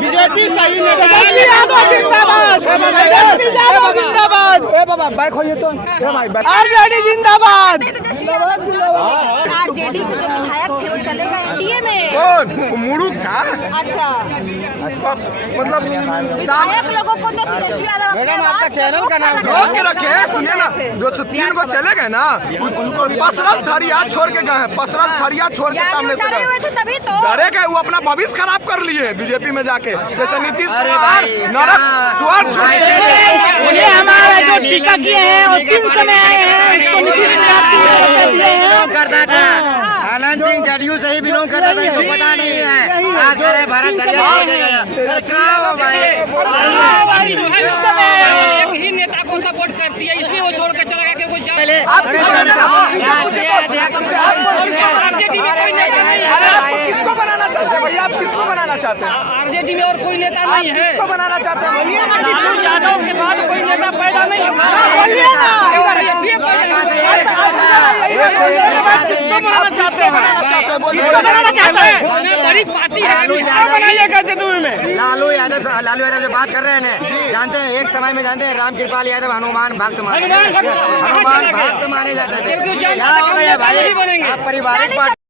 BJP सही तेजस्वी यादव जिंदाबाद, तेजस्वी यादव जिंदाबाद। ए बाबा बैक होइए तो आरजेडी जिंदाबाद। आरजेडी के जो विधायक थे वो चले गए एनडीए में। कौन मुड़ुक का? अच्छा, मतलब विधायक लोगों को तो तेजस्वी यादव अपने आवाज चैनल का नाम रोक के रखे हैं। सुनिए ना, जो 3 को चले गए ना, उनको पसरल थरिया छोड़ के गए हैं। पसरल थरिया छोड़ के सामने से डरे हुए थे तभी तो। डरे गए, वो अपना भविष्य खराब कर लिए बीजेपी में जाके। जैसे नीतीश कुमार नरक स्वर्ग ये हमारे जो टीका किए हैं और 3 समय आए हैं, इसको नीतीश कुमार बिलोंग करता था। आनंद सिंह जदयू से ही बिलोंग करता था, इनको पता नहीं है। आज करे भारत दरिया एक ही नेता को सपोर्ट करती है, इसलिए वो छोड़ के चला गया। क्योंकि किसको बनाना चाहते हैं भैया? आप किसको बनाना चाहते हैं? आरजेडी में और कोई नेता नहीं है। किसको बनाना चाहते हैं भैया? यादव के बाद कोई नेता पैदा नहीं हुआ। बड़ी पार्टी है, लालू यादव जो बात कर रहे हैं, जानते हैं एक समय में जानते हैं राम कृपाल यादव हनुमान भक्त माने जाते थे। क्या हो गया भाई? आप पारिवारिक